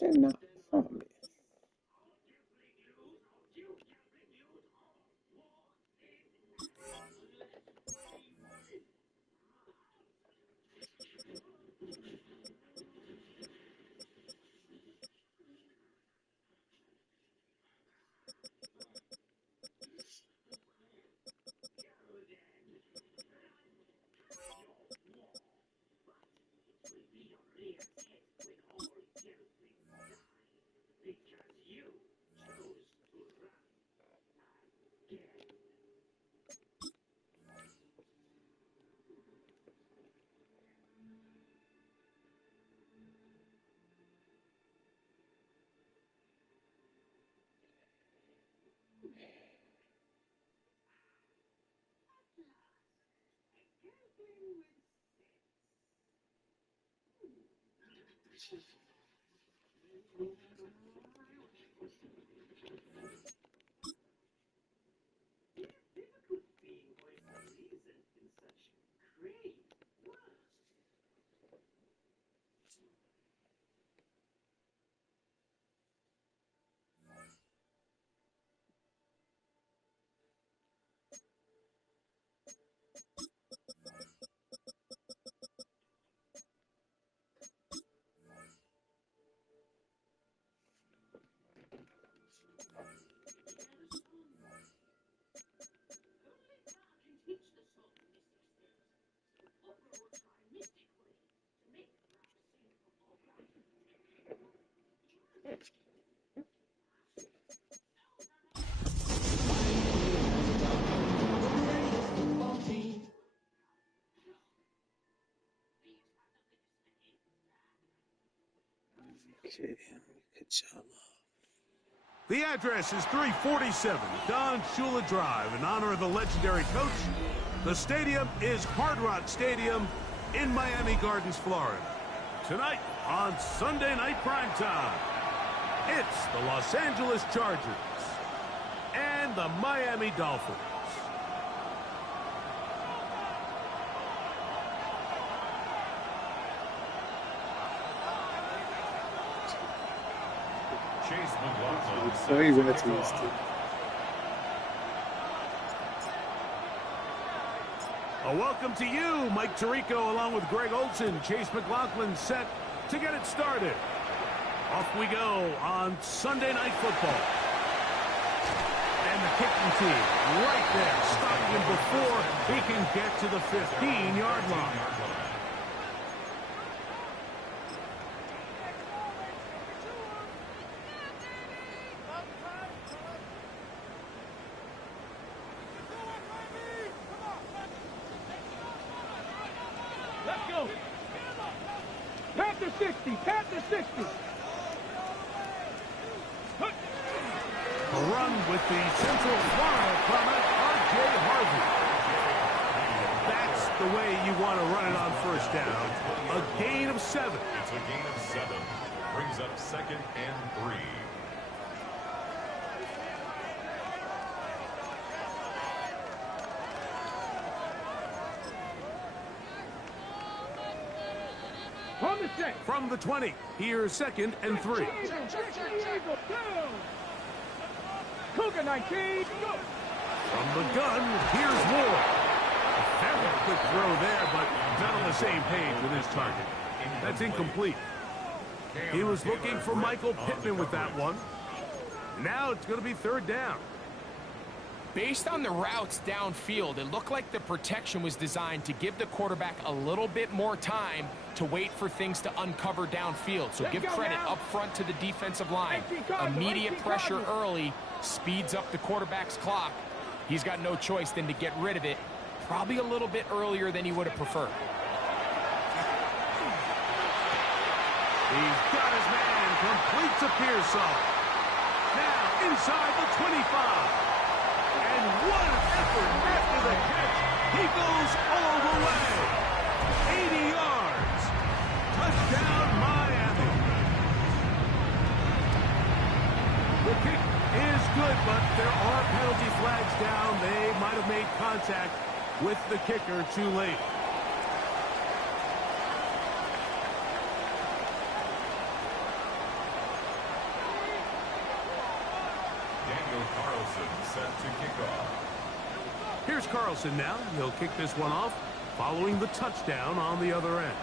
They're not from me. Okay, good job. The address is 347 Don Shula Drive in honor of the legendary coach. The stadium is Hard Rock Stadium in Miami Gardens, Florida. Tonight on Sunday Night Primetime, it's the Los Angeles Chargers and the Miami Dolphins. Very optimistic. A welcome to you, Mike Tirico, along with Greg Olson. Chase McLaughlin set to get it started. Off we go on Sunday Night Football. And the kicking team right there, stopping him before he can get to the 15-yard line. Panther 60, Panther 60. A run with the Central Florida product, R.J. Harvey. That's the way you want to run it on first down. A gain of 7. It's a gain of 7. Brings up 2nd and 3. From the 20, here's 2nd and 3. Cougar 19. From the gun, here's Ward. A very quick throw there, but not on the same page with his target. That's incomplete. He was looking for Michael Pittman with that one. Now it's going to be 3rd down. Based on the routes downfield, it looked like the protection was designed to give the quarterback a little bit more time to wait for things to uncover downfield. So give credit up front to the defensive line. Immediate pressure early speeds up the quarterback's clock. He's got no choice than to get rid of it, probably a little bit earlier than he would have preferred. He's got his man, completes a Pearsall. Now inside the 25. And what an effort after the catch. He goes all the way. 80 yards. Touchdown, Miami. The kick is good, but there are penalty flags down. They might have made contact with the kicker too late. Set to kick off. Here's Carlson now. He'll kick this one off following the touchdown on the other end.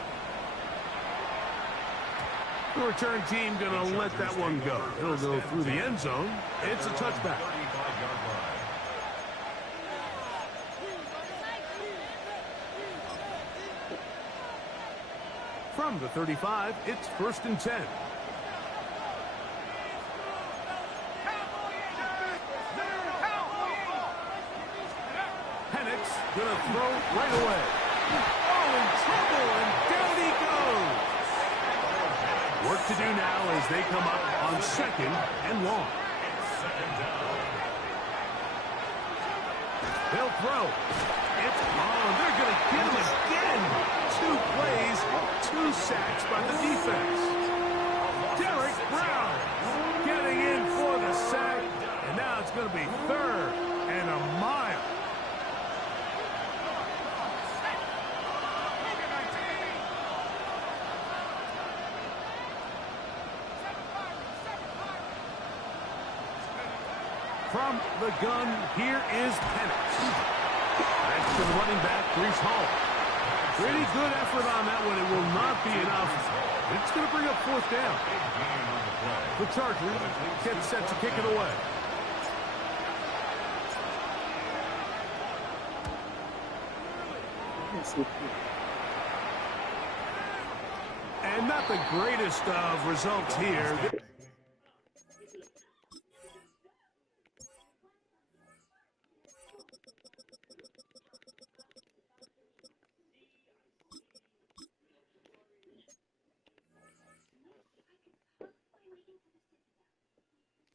The return team going to let that one go. It'll go through the end zone. It's a touchback. From the 35, it's 1st and 10. Gonna throw right away. Oh, in trouble, and down he goes. Work to do now as they come up on 2nd and long. They'll throw. It's on. They're gonna get him again. 2 plays, 2 sacks by the defense. Derek Brown getting in for the sack, and now it's gonna be 3rd and a mile. From the gun, here is Penix. Thanks to the running back, Brees Hall. Pretty good effort on that one. It will not be enough. It's going to bring up 4th down. The Chargers get set to kick it away. And not the greatest of results here.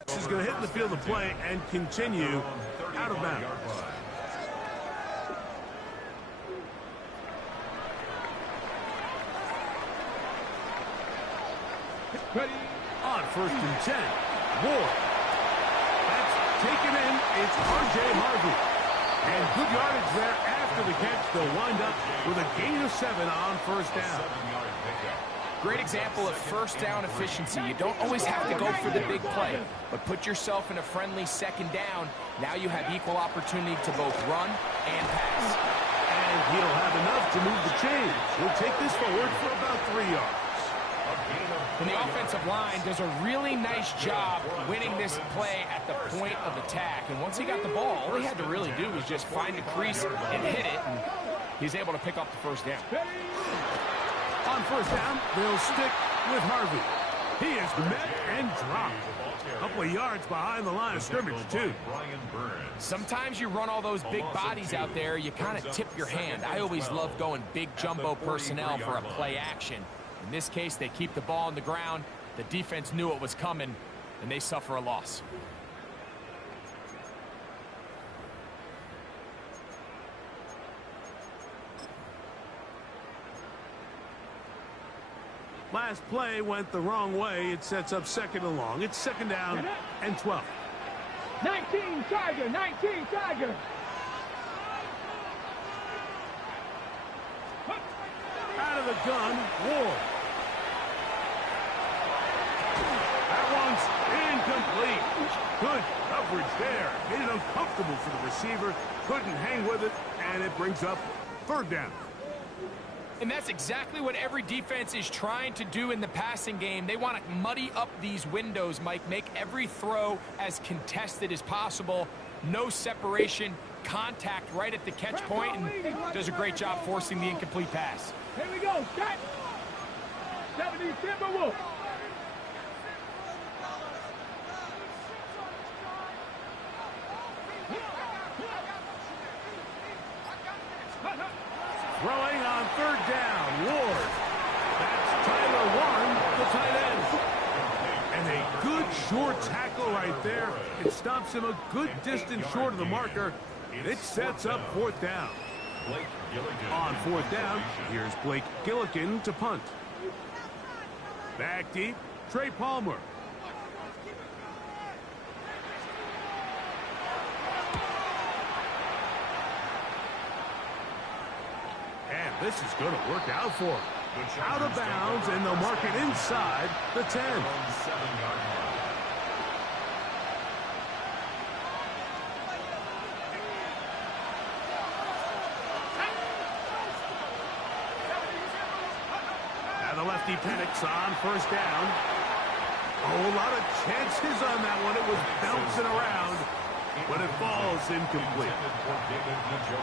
Is going to hit the field of play and continue out of bounds. Ready. On 1st and 10. Ward. That's taken in. It's R.J. Harvey. And good yardage there after the catch. They'll wind up with a gain of 7 on 1st down. Great example of 1st down efficiency. You don't always have to go for the big play, but put yourself in a friendly 2nd down. Now you have equal opportunity to both run and pass. And he'll have enough to move the chains. He'll take this forward for about 3 yards. And the offensive line does a really nice job winning this play at the point of attack. And once he got the ball, all he had to really do was just find the crease and hit it. And he's able to pick up the 1st down. On 1st down, they'll stick with Harvey. He is met and dropped. A couple of yards behind the line of scrimmage, too. Sometimes you run all those big bodies out there, you kind of tip your hand. I always love going big jumbo personnel for a play action. In this case, they keep the ball on the ground. The defense knew it was coming, and they suffer a loss. Last play went the wrong way. It sets up 2nd and long. It's 2nd down and 12. 19 Tiger, 19 Tiger. Out of the gun, Ward. That one's incomplete. Good coverage there. Made it uncomfortable for the receiver. Couldn't hang with it, and it brings up 3rd down. And that's exactly what every defense is trying to do in the passing game. They want to muddy up these windows, Mike, make every throw as contested as possible. No separation, contact right at the catch point, and does a great job forcing the incomplete pass. Here we go, shot. 70 Timberwolves. Throwing on 3rd down, Ward. That's Tyler Warren, the tight end. And a good short tackle right there. It stops him a good distance short of the marker. It sets up 4th down. Blake Gilligan. On fourth down, here's Blake Gilligan to punt. Back deep, Trey Palmer. And this is going to work out for him. Out of bounds, and they'll mark it inside the 10. 7-yard line. The lefty Penix on first down. Oh, a lot of chances on that one. It was bouncing around, but it falls incomplete.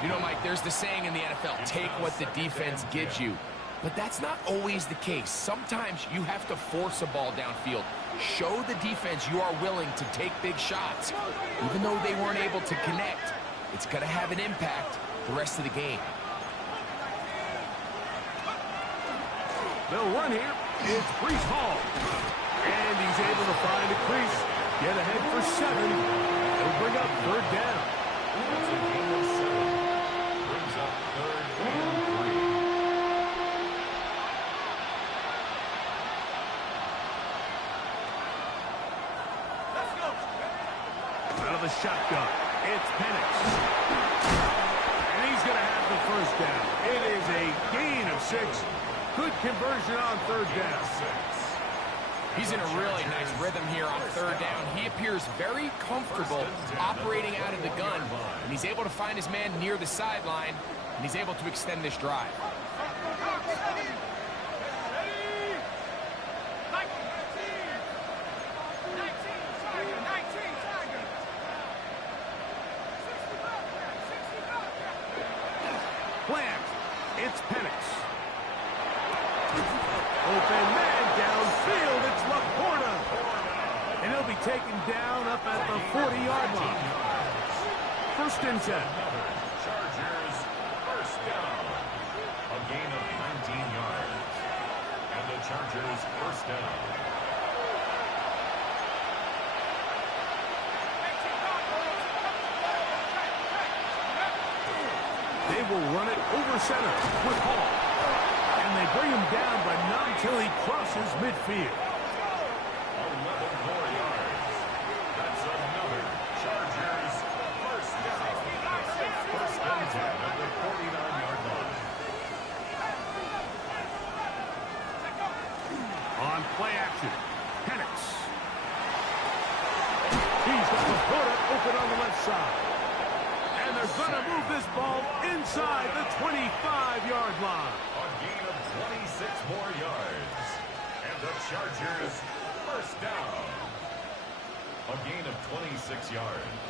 You know, Mike, there's the saying in the NFL, take what the defense gives you. But that's not always the case. Sometimes you have to force a ball downfield. Show the defense you are willing to take big shots. Even though they weren't able to connect, it's going to have an impact the rest of the game. They'll run here. It's Breece Hall. And he's able to find a crease. Get ahead for 7. They'll bring up third down. It's a gain of 7. Brings up third and 3. Out of the shotgun, it's Penix. And he's going to have the first down. It is a gain of 6. Good conversion on third down. He's in a really nice rhythm here on third down. He appears very comfortable operating out of the gun, and he's able to find his man near the sideline, and he's able to extend this drive. Plant. It's Penix. Open man downfield. It's Laporta. And he'll be taken down up at the 40-yard line. First and 10. Chargers first down. A gain of 19 yards. And the Chargers first down. They will run it over center with Hall. And they bring him down, but not until he crosses midfield. 11 more yards. That's another Chargers first down. First and 10 at the 49-yard line. On play action, Penix. He's got the quarter open on the left side. And they're going to move this ball inside the 25-yard line. A gain of 26 more yards. And the Chargers first down. A gain of 26 yards.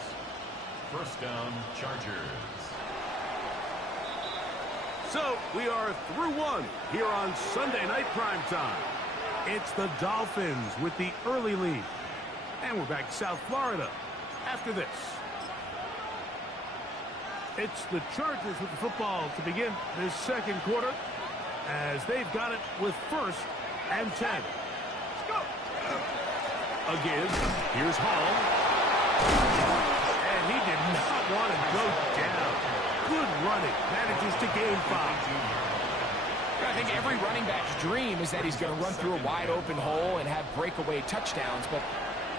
First down, Chargers. So we are through one here on Sunday Night Primetime. It's the Dolphins with the early lead. And we're back to South Florida after this. It's the Chargers with the football to begin this second quarter as they've got it with first and 10. Again, here's Hall. And he did not want to go down. Good running. Manages to gain 5. I think every running back's dream is that he's going to run through a wide open hole and have breakaway touchdowns, but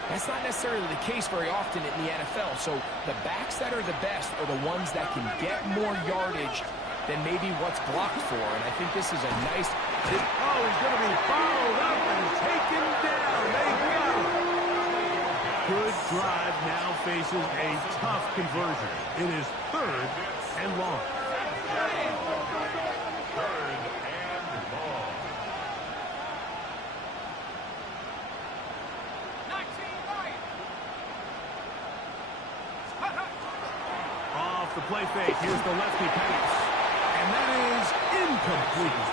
that's not necessarily the case very often in the NFL. So the backs that are the best are the ones that can get more yardage than maybe what's blocked for. And I think this is a nice... Oh, he's going to be followed up and taken down. They got him. Good drive now faces a tough conversion. It is third and long. Third and long. Off the play fake, here's the lefty Penix. And that is incomplete.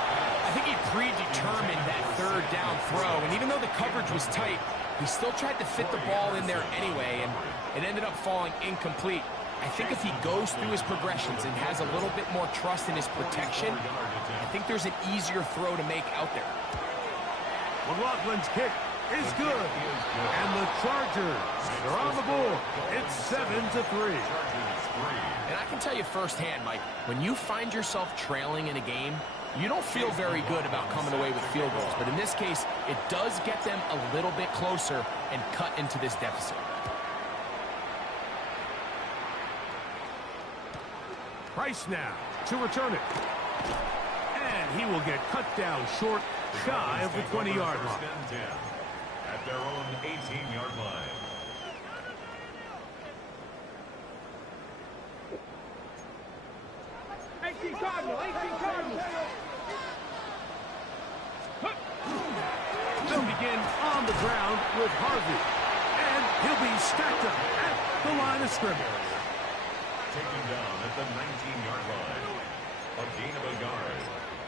I think he predetermined that third down throw, and even though the coverage was tight, he still tried to fit the ball in there anyway, and it ended up falling incomplete. I think if he goes through his progressions and has a little bit more trust in his protection, I think there's an easier throw to make out there. McLaughlin's kick is good. And the Chargers are on the board. It's 7-3. And I can tell you firsthand, Mike, when you find yourself trailing in a game, you don't feel very good about coming away with field goals. But in this case, it does get them a little bit closer and cut into this deficit. Price now to return it. And he will get cut down short, shy of the 20-yard line. At their own 18-yard line. They'll begin on the ground with Harvey. And he'll be stacked up at the line of scrimmage. Taken down at the 19-yard line. A gain of a yard.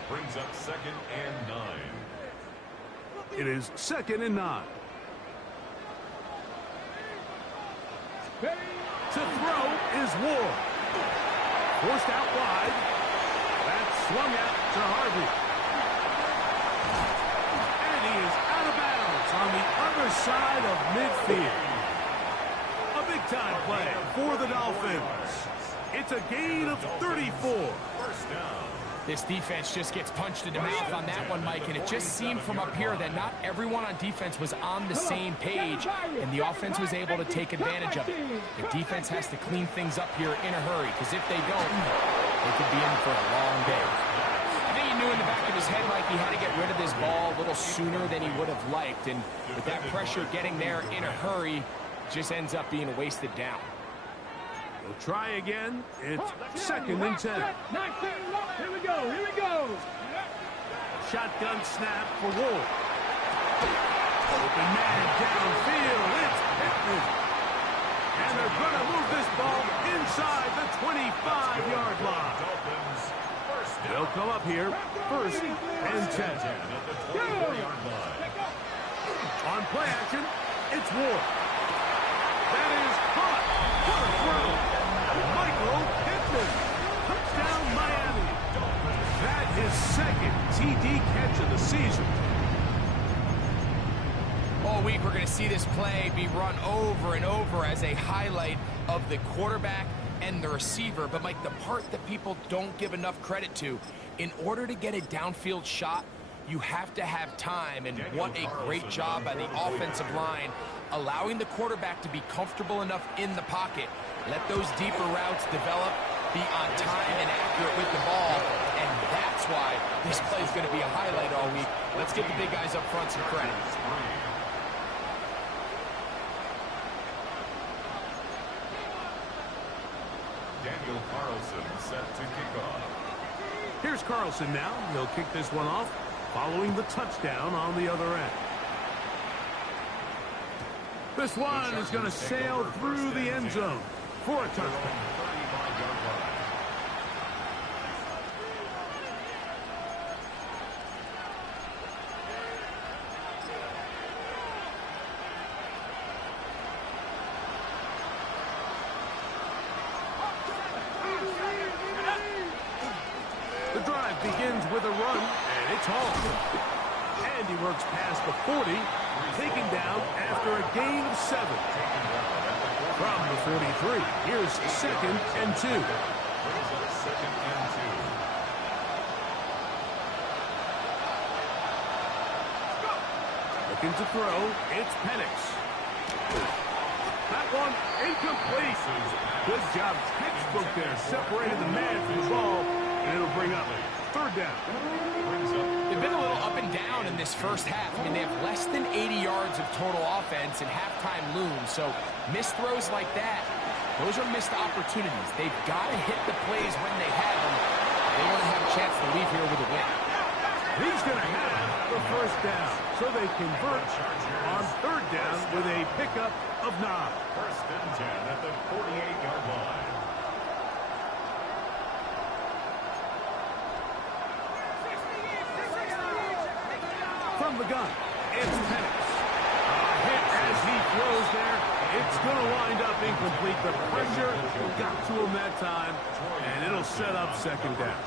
Brings up 2nd and 9. It is 2nd and 9. To throw is Ward. Forced out wide. That's swung out to Harvey. And he is out of bounds on the other side of midfield. A big-time play for the Dolphins. It's a gain of 34. First down. This defense just gets punched in the mouth on that one, Mike, and it just seemed from up here that not everyone on defense was on the same page, and the offense was able to take advantage of it. The defense has to clean things up here in a hurry, because if they don't, they could be in for a long day. I think he knew in the back of his head, Mike, he had to get rid of this ball a little sooner than he would have liked, and with that pressure getting there in a hurry, it just ends up being a wasted down. We'll try again. It's 2nd and 10. Here we go. Here we go. Shotgun snap for Ward. Open man downfield. It's Pittman. And they're going to move this ball inside the 25-yard line. Dolphins. First down. They'll come up here. 1st and 10. At the 24-yard line. On play action, it's Ward. That is caught. What a throw. Michael Pittman. Touchdown, Miami. That is 2nd TD catch of the season. All week, we're going to see this play be run over and over as a highlight of the quarterback and the receiver. But, Mike, the part that people don't give enough credit to, in order to get a downfield shot, you have to have time. And what a great job by the offensive line, allowing the quarterback to be comfortable enough in the pocket. Let those deeper routes develop, be on time and accurate with the ball, and that's why this play is going to be a highlight all week. Let's give the big guys up front some credit. Daniel Carlson set to kick off. Here's Carlson now. He'll kick this one off following the touchdown on the other end. This one is going to sail through the end zone for a touchdown. 35-yard line. The drive begins with a run, and it's halted. And he works past the 40, taken down after a gain of 7. From the 43, here's 2nd and 2. Brings up 2nd and 2. Looking to throw, it's Penix. That one incomplete. Good job, textbook there, separated the man from the ball, and it'll bring up 3rd down. They've been a little up and down in this first half. I mean, they have less than 80 yards of total offense and halftime looms. So missed throws like that, those are missed opportunities. They've got to hit the plays when they have them. They want to have a chance to leave here with a win. He's going to have the 1st down. So they convert on 3rd down with a pickup of 9. 1st and 10 at the 48-yard line. From the gun, it's Penix. A hit as he throws there. It's going to wind up incomplete. The pressure got to him that time, and it'll set up 2nd down.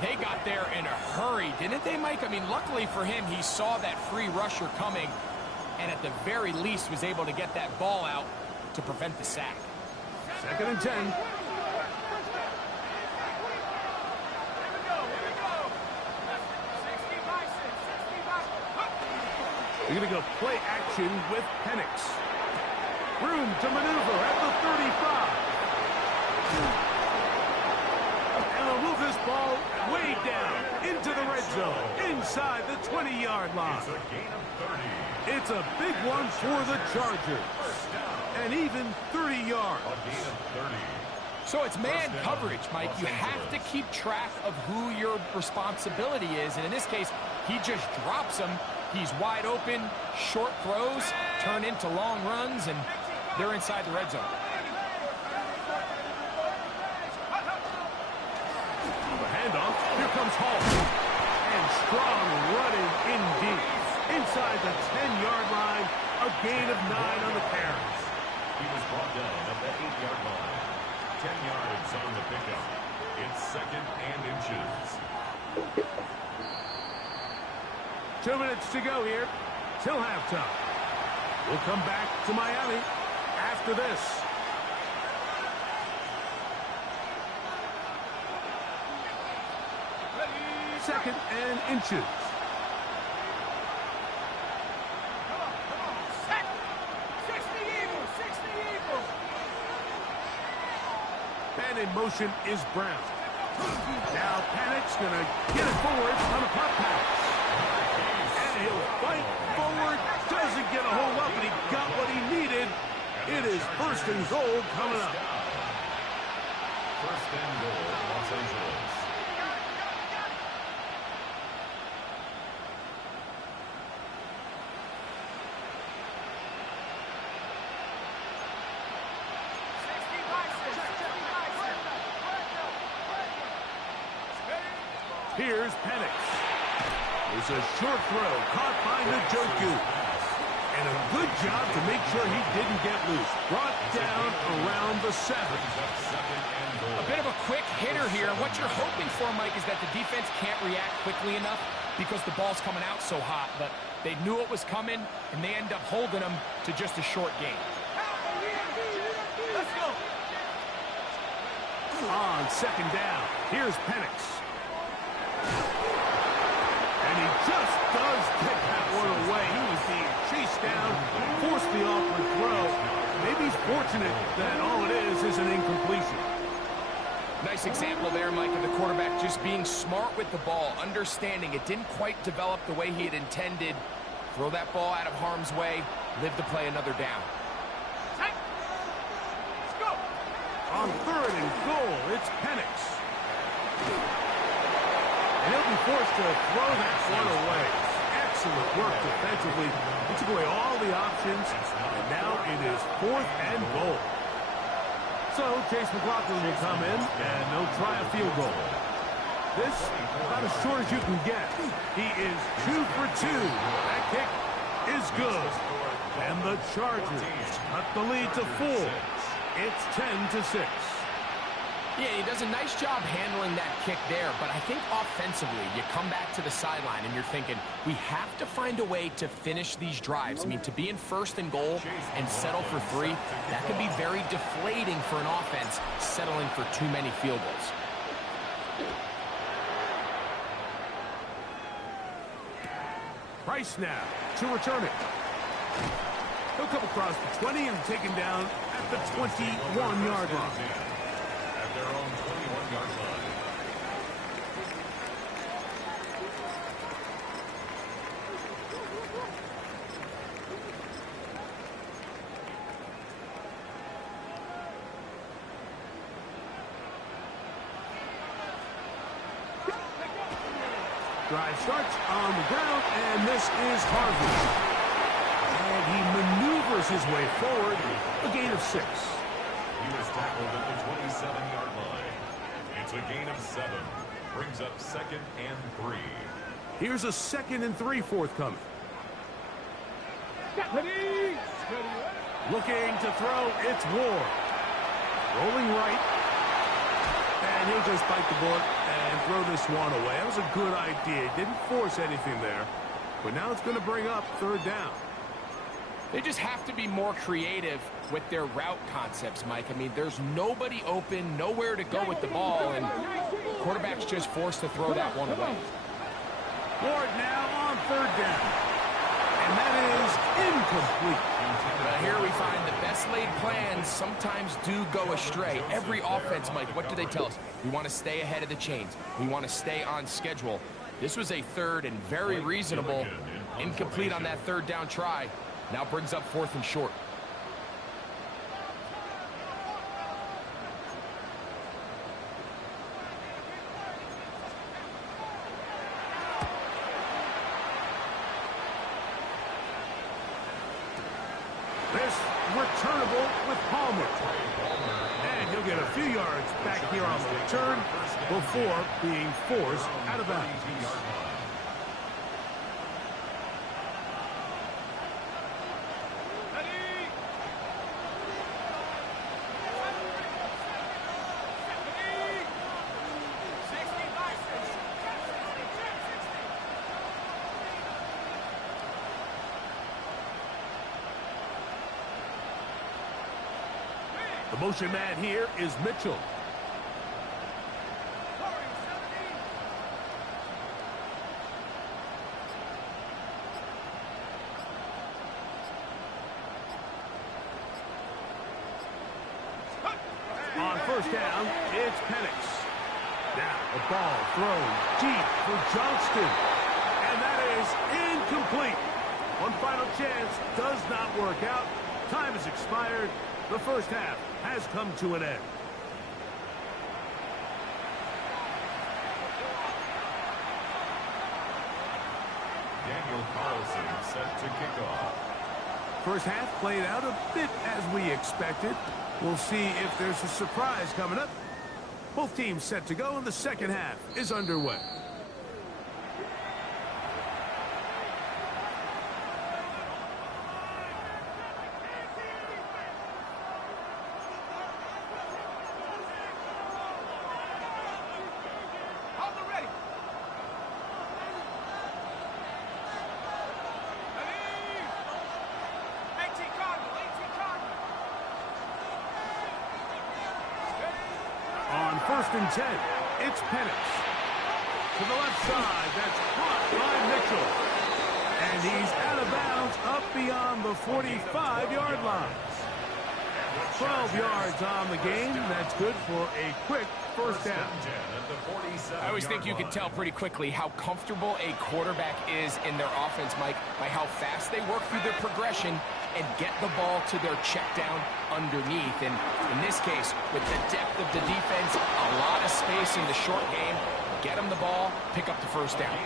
They got there in a hurry, didn't they, Mike? I mean, luckily for him, he saw that free rusher coming and at the very least was able to get that ball out to prevent the sack. 2nd and 10. You're going to go play action with Penix. Room to maneuver at the 35. And they'll move this ball way down into the red zone, inside the 20-yard line. It's a gain of 30. It's a big one for the Chargers. And even 30 yards. A gain of 30. So it's man coverage, Mike. You have to keep track of who your responsibility is. And in this case, he just drops him. He's wide open. Short throws turn into long runs, and they're inside the red zone. The handoff. Here comes Hall. And strong running indeed. Inside the 10-yard line. A gain of 9 on the carry. He was brought down at the 8-yard line. 10 yards on the pickup. It's 2nd and inches. 2 minutes to go here till halftime. We'll come back to Miami after this. Second and inches. And in motion is Brown. Now Panic's going to get it forward on a pop pass. And he'll fight forward. Doesn't get a hold up, and he got what he needed. It is 1st and goal coming up. 1st and goal, Los Angeles. Here's Penix. It's a short throw caught by Njoku. And a good job to make sure he didn't get loose. Brought down around the 7. A bit of a quick hitter here. What you're hoping for, Mike, is that the defense can't react quickly enough because the ball's coming out so hot. But they knew it was coming, and they end up holding them to just a short gain. Let's go. On 2nd down, here's Penix. And he just does get that one away. He was being chased down, forced the awkward throw. Maybe he's fortunate that all it is an incompletion. Nice example there, Mike, of the quarterback just being smart with the ball, understanding it didn't quite develop the way he had intended. Throw that ball out of harm's way, live to play another down. Let's go. On 3rd and goal, it's Penix. And he'll be forced to throw that one away. Excellent work defensively. He took away all the options, and now it is 4th and goal. So Chase McLaughlin will come in, and they'll try a field goal. This, about as short as you can get. He is 2 for 2. That kick is good. And the Chargers cut the lead to 4. It's 10-6. Yeah, he does a nice job handling that kick there, but I think offensively, you come back to the sideline and you're thinking, we have to find a way to finish these drives. I mean, to be in 1st and goal and settle for 3, that can be very deflating for an offense, settling for too many field goals. Price now to return it. He'll come across the 20 and taken down at the 21-yard line. At their own 21-yard line. Drive starts on the ground, and this is Harvey. And he maneuvers his way forward, a gain of 6. He was tackled at the 27-yard line. It's a gain of 7. Brings up 2nd and 3. Here's a 2nd and 3 forthcoming. Looking to throw, it's Ward. Rolling right. And he'll just bite the bullet and throw this one away. That was a good idea. Didn't force anything there. But now it's going to bring up third down. They just have to be more creative with their route concepts, Mike. I mean, there's nobody open, nowhere to go with the ball, and quarterback's just forced to throw that one away. Ward now on third down. And that is incomplete. Here we find the best laid plans sometimes do go astray. Every offense, Mike, what do they tell us? We want to stay ahead of the chains. We want to stay on schedule. This was a third and very reasonable. Incomplete on that third down try. Now brings up fourth and short. This returnable with Palmer. And he'll get a few yards back here on the return before being forced out of bounds. The motion man here is Mitchell. On first down, it's Penix. Now the ball thrown deep for Johnston. And that is incomplete. One final chance does not work out. Time has expired. The first half has come to an end. Daniel Carlson set to kick off. First half played out a bit as we expected. We'll see if there's a surprise coming up. Both teams set to go, and the second half is underway. First and 10, it's Penix. To the left side, that's caught by Mitchell. And he's out of bounds up beyond the 45-yard line. 12 yards on the game. That's good for a quick first down. I always think you can tell pretty quickly how comfortable a quarterback is in their offense, Mike, by how fast they work through their progression and get the ball to their check down underneath. And in this case, with the depth of the defense, a lot of space in the short game, get them the ball, pick up the first down.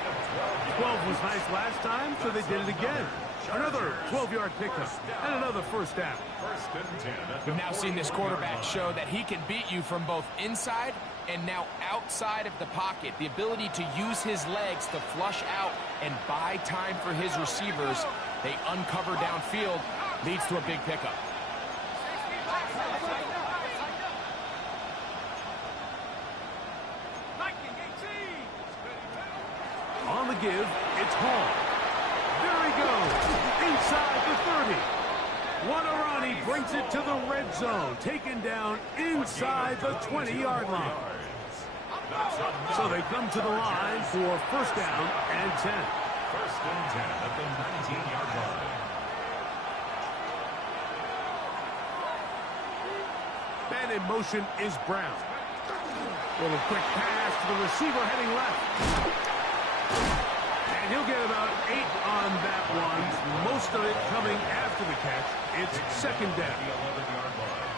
12 was nice last time, so they did it again. Another 12-yard pickup and another first down. We've now seen this quarterback show that he can beat you from both inside and now outside of the pocket. The ability to use his legs to flush out and buy time for his receivers. They uncover downfield, leads to a big pickup. On the give, it's Hall. There he goes, inside the 30. Wanarani brings it to the red zone, taken down inside the 20-yard line. So they come to the line for first down and 10. First and 10 at the 19-yard line. And in motion is Brown. Little quick pass to the receiver heading left. And he'll get about 8 on that one. Most of it coming after the catch. It's second down. The 11-yard line.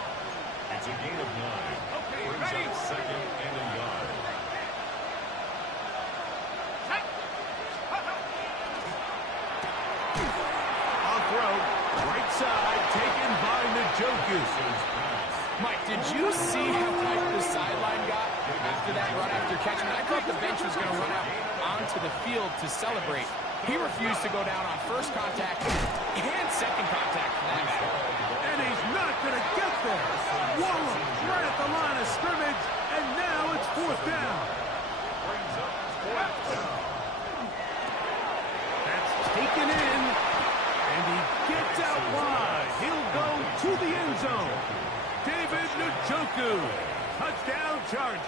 It's a gain of 9. Brings up second and a yard. On throw, right side, taken by Njoku. Mike, did you see how tight the sideline got after that run after catch? I thought the bench was going to run out onto the field to celebrate. He refused to go down on first contact and second contact for that matter. And he's not going to get there. Wallop right at the line of scrimmage, and now it's fourth down. Chargers.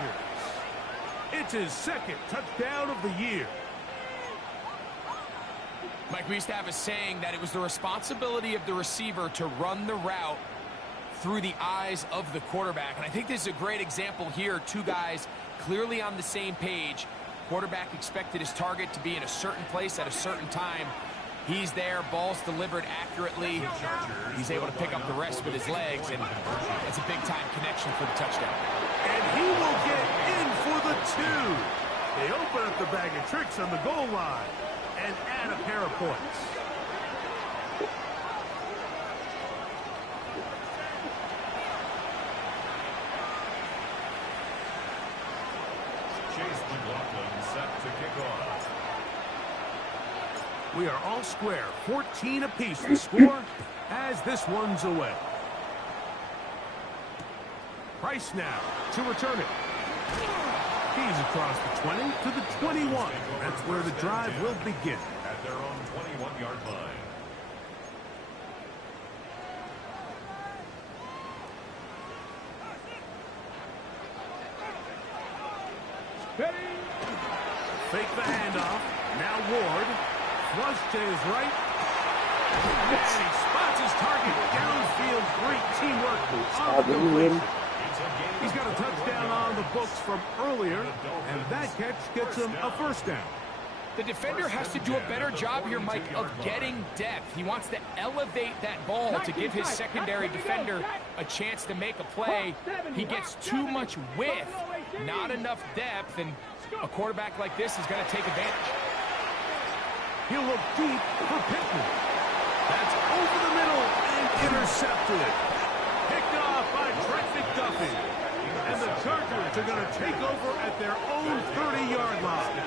It's his second touchdown of the year. Mike, we used to have a saying that it was the responsibility of the receiver to run the route through the eyes of the quarterback. And I think this is a great example here. Two guys clearly on the same page. Quarterback expected his target to be in a certain place at a certain time. He's there, ball's delivered accurately. He's able to pick up the rest with his legs, and that's a big-time connection for the touchdown. And he will get in for the 2. They open up the bag of tricks on the goal line and add a pair of points. Set to kick off. We are all square, 14 apiece to score as this one's away. Price now to return it. He's across the 20 to the 21. That's where the drive will begin. At their own 21-yard line. Fake the handoff. Now Ward. Flush to his right. And he spots his target downfield. Great teamwork on the completion. He's got a touchdown on the books from earlier, and that catch gets him a first down. The defender has to do a better job here, Mike, of getting depth. He wants to elevate that ball to give his secondary defender a chance to make a play. He gets too much width, not enough depth, and a quarterback like this is going to take advantage. He'll look deep for Pittman. That's over the middle and intercepted. Picked off by Trent McDuffie. And the Chargers are going to take over at their own 30-yard line.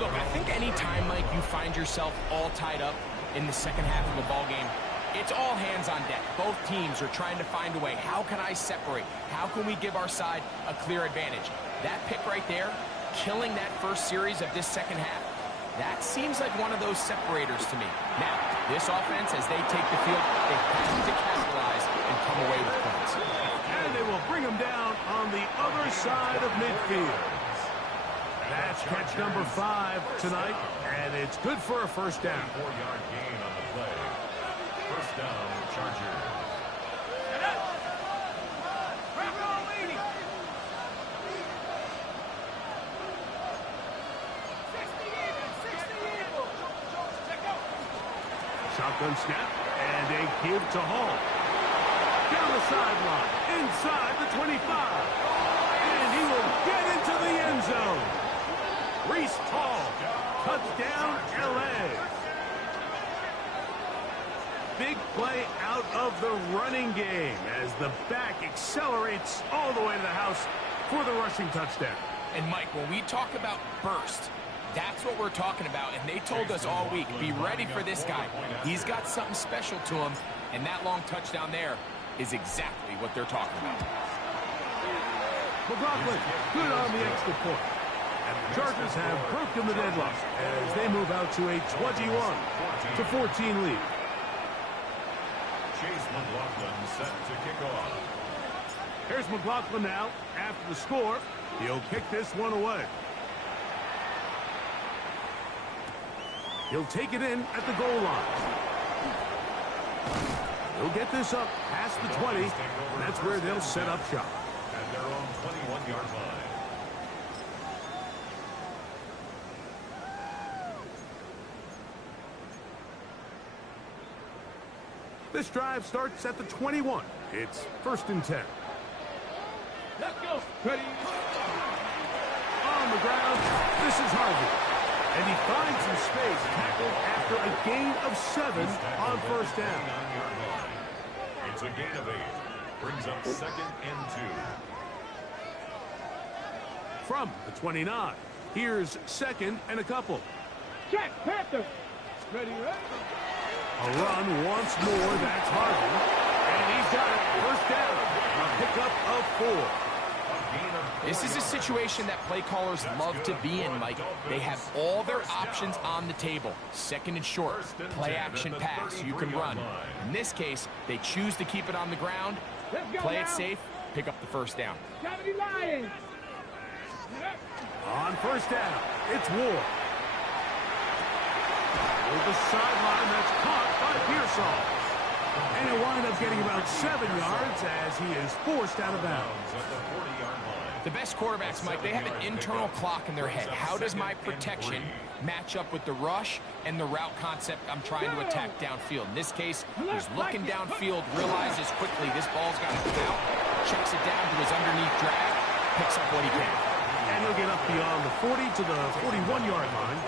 Look, I think any time, Mike, you find yourself all tied up in the second half of a ball game, it's all hands on deck. Both teams are trying to find a way. How can I separate? How can we give our side a clear advantage? That pick right there, killing that first series of this second half, that seems like one of those separators to me. Now, this offense, as they take the field, they have to capitalize and come away with points. And they will bring him down on the other side of midfield. That's catch number 5 tonight, and it's good for a first down. 4-yard gain on the play. First down, Chargers. Shotgun snap, and a give to Hall. Down the sideline, inside the 25. And he will get into the end zone. Reese Hall, touchdown, L.A. Big play out of the running game as the back accelerates all the way to the house for the rushing touchdown. And, Mike, when we talk about burst, that's what we're talking about, and they told us all week, be ready for this guy. He's got something special to him, and that long touchdown there is exactly what they're talking about. McLaughlin, good on the extra point. And the Chargers have broken the deadlock as they move out to a 21-14 lead. Chase McLaughlin set to kick off. Here's McLaughlin now. After the score, he'll kick this one away. He'll take it in at the goal line. He'll get this up past the 20, and that's where they'll set up shop. At their own 21-yard line. This drive starts at the 21. It's 1st and 10. Let's go. Ready. On the ground, this is Harvey. And he finds some space, tackled after a gain of 7 on first down. It's a gain of 8. Brings up 2nd and 2. From the 29, here's 2nd and a couple. Check, Panther. Ready, ready. A run once more, that's Harvey. And he's got it, first down. A pickup of 4. This is a situation that play callers love to be in, Mike. They have all their options on the table. 2nd and short, play action pass, you can run. In this case, they choose to keep it on the ground, play it safe, pick up the first down. On first down, it's Ward. With the sideline, that's caught by Pearsall. And he'll wind up getting about 7 yards as he is forced out of bounds. The best quarterbacks, Mike, they have an internal clock in their head. How does my protection match up with the rush and the route concept I'm trying to attack downfield? In this case, he's looking downfield, realizes quickly this ball's got to come out, checks it down to his underneath drag, picks up what he can. And he'll get up beyond the 40 to the 41-yard line.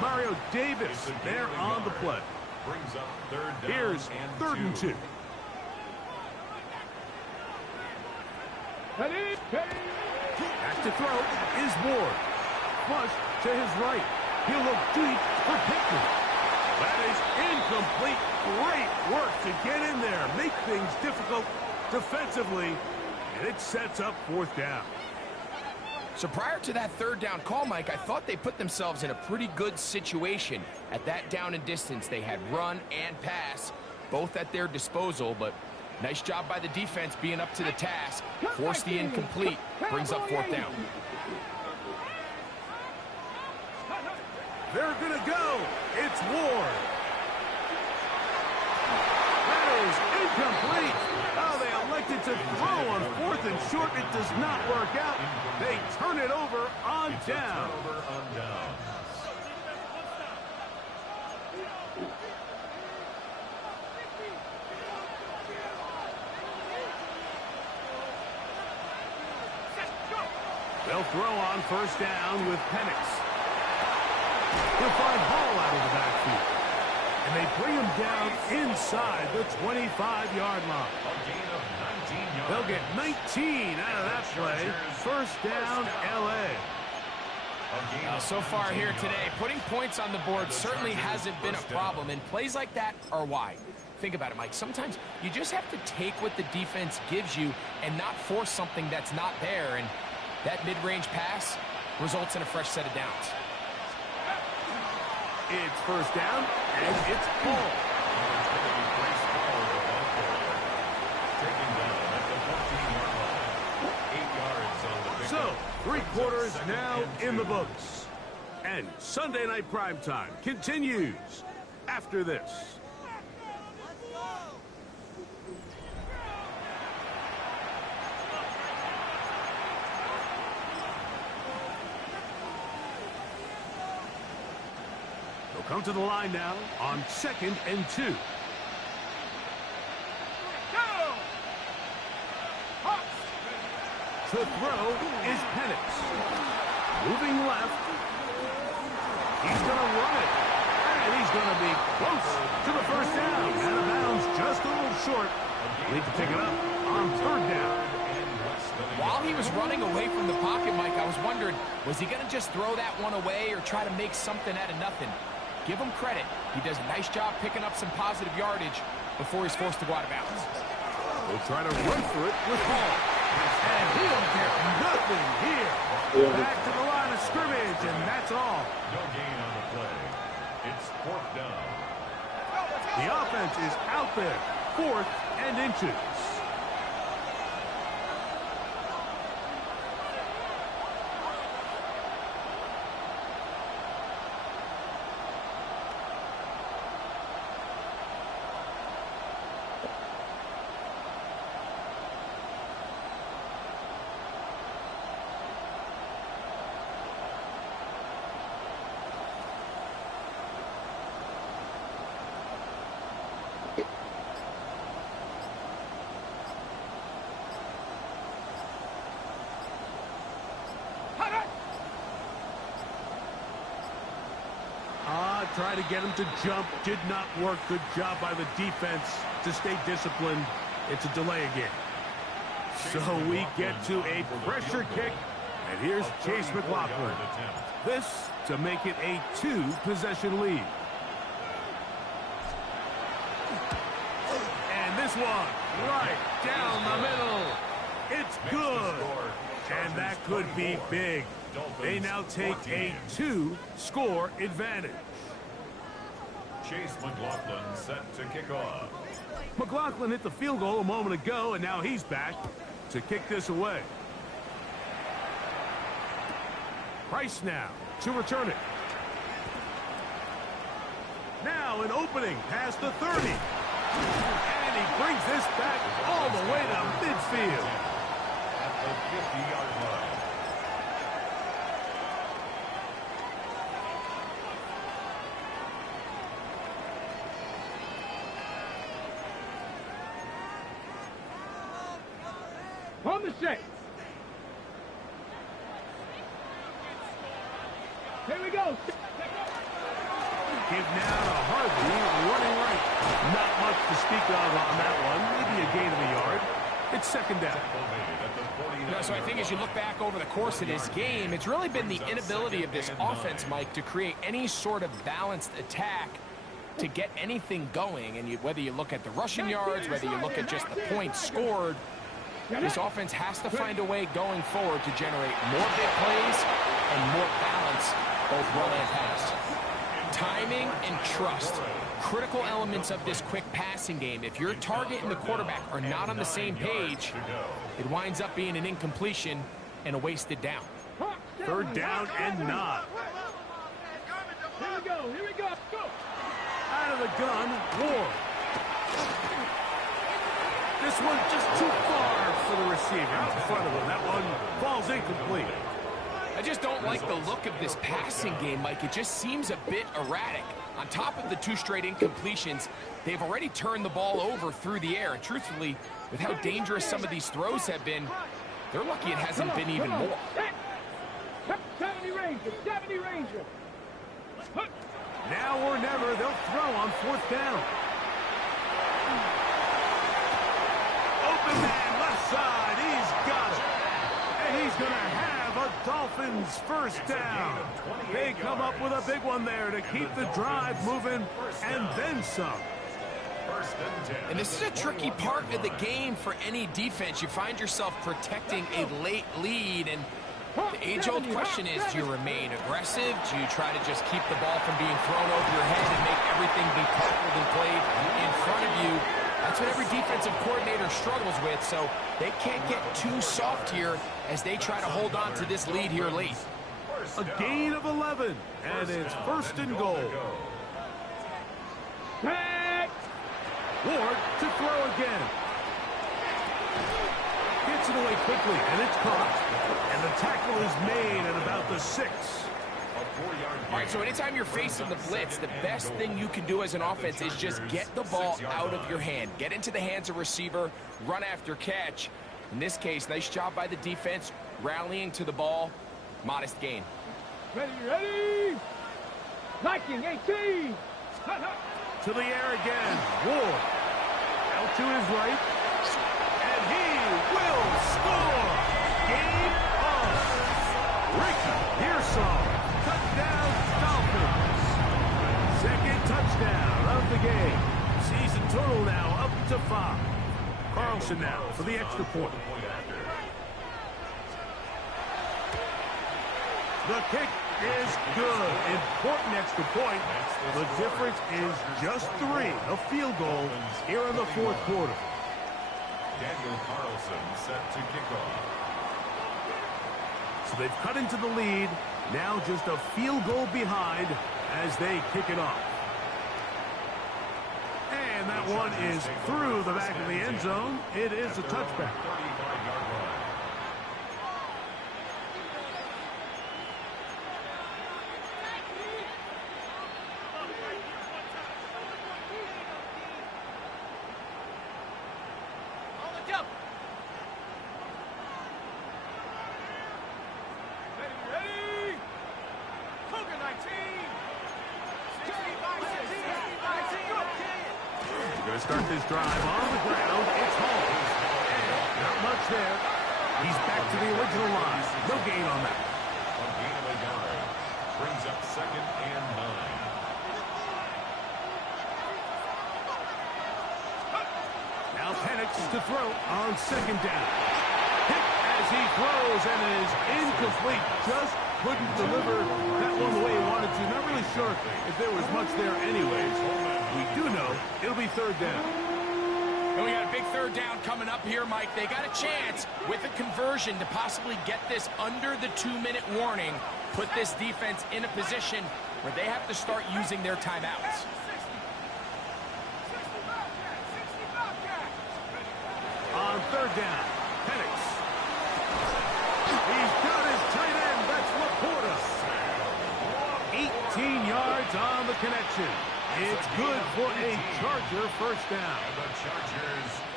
Mario Davis there on the play. Here's 3rd and 2. Back to throw is Ward. Flush to his right. He'll look deep for Pickman. That is incomplete. Great work to get in there. Make things difficult defensively. And it sets up 4th down. So prior to that 3rd down call, Mike, I thought they put themselves in a pretty good situation. At that down and distance, they had run and pass, both at their disposal, but nice job by the defense being up to the task. Force the incomplete, brings up 4th down. They're going to go. It's Ward. That is incomplete. Oh, they elected to throw on 4th and short. It does not work out. They turn it over on down. They'll throw on first down with Penix. He'll find Hall out of the backfield. And they bring him down inside the 25-yard line. They'll get 19 out of that play. First down, L.A. So far here today, putting points on the board certainly hasn't been a problem, and plays like that are why. Think about it, Mike. Sometimes you just have to take what the defense gives you and not force something that's not there, and that mid-range pass results in a fresh set of downs. It's first down, and it's Hall. So, 3 quarters now in the books. And Sunday Night Primetime continues after this. They'll come to the line now on 2nd and 2. The throw is Penix. Moving left. He's going to run it. And he's going to be close to the first down. Out of bounds, just a little short. Need to pick it up on 3rd down. While he was running away from the pocket, Mike, I was wondering, was he going to just throw that one away or try to make something out of nothing? Give him credit. He does a nice job picking up some positive yardage before he's forced to go out of bounds. We'll try to run for it with Hall. And he'll get nothing here. Back to the line of scrimmage, and that's all. No gain on the play. It's 4th down. The offense is out there. 4th and inches. Try to get him to jump. Did not work. Good job by the defense to stay disciplined. It's a delay again. So we get to a pressure kick. And here's Chase McLaughlin. This to make it a 2-possession lead. And this one right down the middle. It's good. And that could be big. They now take a 2-score advantage. Chase McLaughlin set to kick off. McLaughlin hit the field goal a moment ago, and now he's back to kick this away. Price now to return it. Now an opening past the 30. And he brings this back all the way to midfield. At the 50-yard line. On the set. Here we go. Give now to Harvey, running right. Not much to speak of on that one. Maybe a gain of a yard. It's second down. So I think as you look back over the course of this game, it's really been the inability of this offense, Mike, to create any sort of balanced attack to get anything going. And whether you look at the rushing yards, whether you look at just the points scored, this offense has to find a way going forward to generate more big plays and more balance, both run and pass. Timing and trust, critical elements of this quick passing game. If your target and the quarterback are not on the same page, it winds up being an incompletion and a wasted down. Third down and 9. Here we go. Here we go. Go. Out of the gun, Ward. This one just too far for the receiver in front of him. That one falls incomplete. I just don't like the look of this passing game, Mike. It just seems a bit erratic. On top of the 2 straight incompletions, they've already turned the ball over through the air. And truthfully, with how dangerous some of these throws have been, they're lucky it hasn't been even more. 70 Ranger. 70 Ranger. Now or never, they'll throw on 4th down. Open man, left side, he's got it. And he's going to have a Dolphins first down. They come up with a big one there to keep the drive moving and then some. And this is a tricky part of the game for any defense. You find yourself protecting a late lead, and the age-old question is, do you remain aggressive? Do you try to just keep the ball from being thrown over your head and make everything be tackled and played in front of you? That's what every defensive coordinator struggles with, so they can't get too soft here as they try to hold on to this lead here late. A gain of 11, and it's first and goal. Ward to throw again. Gets it away quickly, and it's caught. And the tackle is made at about the 6. All right, so anytime you're facing the blitz, the best thing you can do as an offense is just get the ball out of your hand. Get into the hands of receiver, run after catch. In this case, nice job by the defense, rallying to the ball. Modest gain. Ready. Liking 18. To the air again. Ward. Out to his right. And he will score. Game on. Ricky Pearsall. Touchdown, Dolphins. Second touchdown of the game. Season total now up to 5. Carlson now for the extra point. The kick is good. Important extra point. The difference is just 3. A field goal here in the 4th quarter. Daniel Carlson set to kick off. So they've cut into the lead. Now just a field goal behind as they kick it off. And that one is through the back of the end zone. It is a touchback. 35-yard line. Start this drive on the ground. It's home. Not much there. He's back to the original line. No gain on that. A gain of a yard. Brings up 2nd and 9. Now Penix to throw on 2nd down. Hit as he throws and is incomplete. Just couldn't deliver that one the way he wanted to. Not really sure if there was much there anyways. We do know it'll be 3rd down. And we got a big third down coming up here, Mike. They got a chance with a conversion to possibly get this under the 2-minute warning, put this defense in a position where they have to start using their timeouts. On third down, Penix. He's got his tight end. That's Laporta. 18 yards on the connection. It's good for a Charger first down.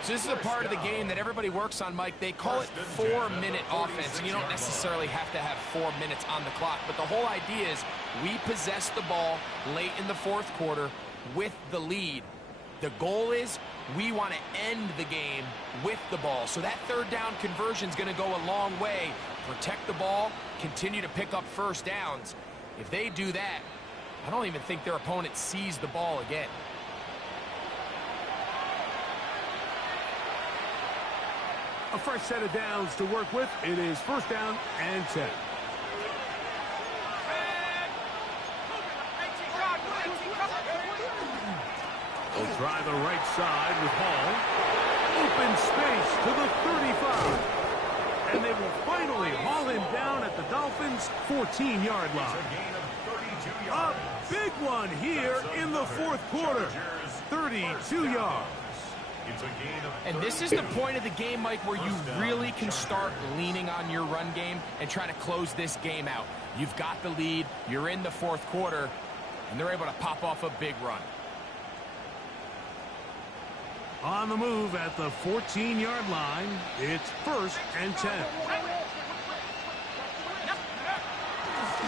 So this is a part of the game that everybody works on, Mike. They call it 4-minute offense, and you don't necessarily have to have 4 minutes on the clock. But the whole idea is we possess the ball late in the fourth quarter with the lead. The goal is we want to end the game with the ball. So that third down conversion is going to go a long way. Protect the ball, continue to pick up first downs. If they do that, I don't even think their opponent sees the ball again. A fresh set of downs to work with. It is first down and 10. They'll try the right side with Hall. Open space to the 35. And they will finally haul him down at the Dolphins' 14-yard line. A big one here in the fourth quarter. 32 yards. And this is the point of the game, Mike, where you really can start leaning on your run game and try to close this game out. You've got the lead, you're in the fourth quarter, and they're able to pop off a big run. On the move at the 14-yard line, it's first and 10.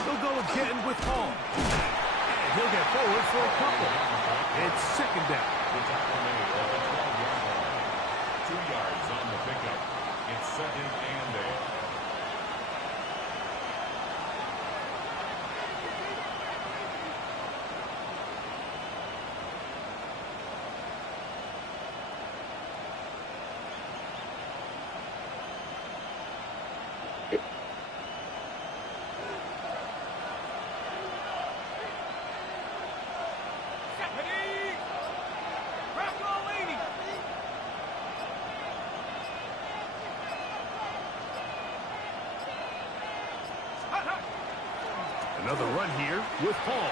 They'll go again with Hall. And he'll get forward for a couple. It's second down. 2 yards on the pickup. It's second and 8. Another run here with Hall.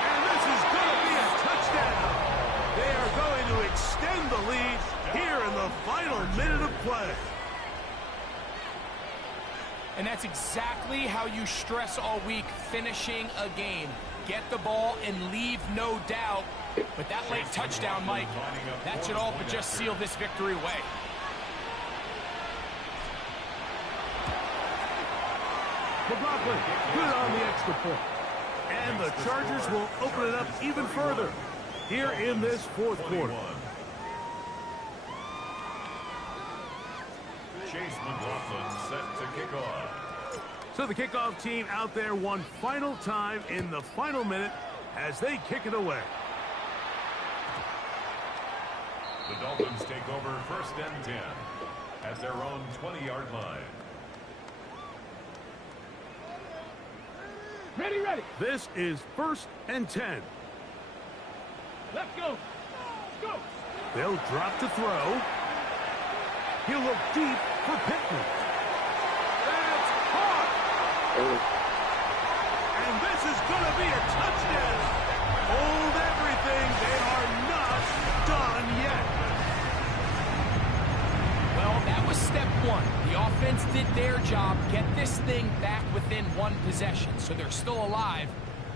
And this is going to be a touchdown. They are going to extend the lead here in the final minute of play. And that's exactly how you stress all week, finishing a game. Get the ball and leave no doubt. But that late touchdown, Mike, that should all but just seal this victory away. McLaughlin, good on the extra point. And the Chargers will open it up even further here in this fourth quarter. Chase McLaughlin set to kick off. So the kickoff team out there one final time in the final minute as they kick it away. The Dolphins take over first and 10 at their own 20-yard line. Ready, ready. This is first and 10. Let's go. Go. They'll drop to throw. He'll look deep for Pittman. That's caught. And this is going to be a touchdown. Hold everything. They are not done yet. Well, that was step one. The offense did their job, get this thing back within one possession, so they're still alive.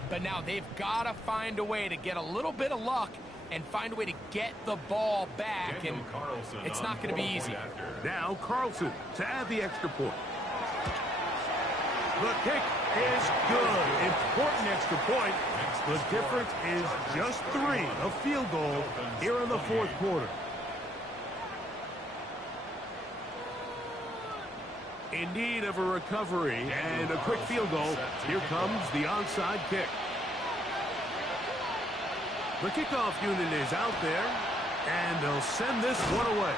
But now they've got to find a way to get a little bit of luck and find a way to get the ball back, and it's not going to be easy. Now Carlson to add the extra point. The kick is good. Important extra point. The difference is just 3, a field goal here in the fourth quarter. In need of a recovery and a quick field goal. Here comes the onside kick. The kickoff unit is out there, and they'll send this one away.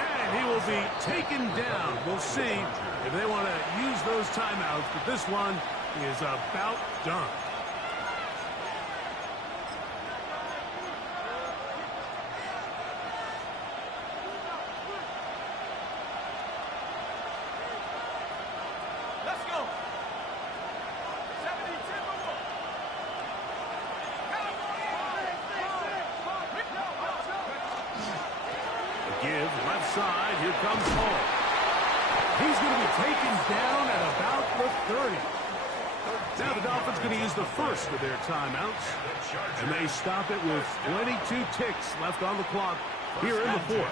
And he will be taken down. We'll see if they want to use those timeouts, but this one is about done. side. Here comes Hall. He's going to be taken down at about the 30. Now the Dolphins going to use the first of their timeouts. And they stop it with 22 ticks left on the clock here in the fourth.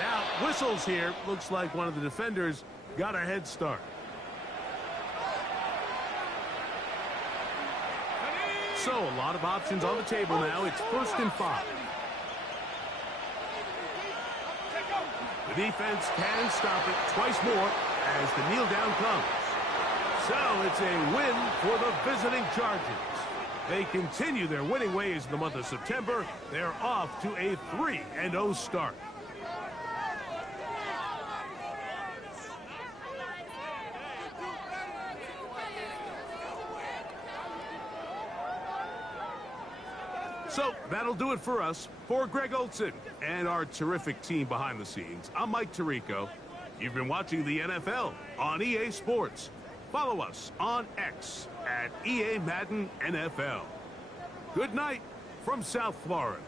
Now, whistles here. Looks like one of the defenders got a head start. So, a lot of options on the table now. It's 1st and 5. The defense can stop it twice more as the kneel down comes. So, it's a win for the visiting Chargers. They continue their winning ways in the month of September. They're off to a 3-0 start. So, that'll do it for us. For Greg Olson and our terrific team behind the scenes, I'm Mike Tirico. You've been watching the NFL on EA Sports. Follow us on X at EA Madden NFL. Good night from South Florida.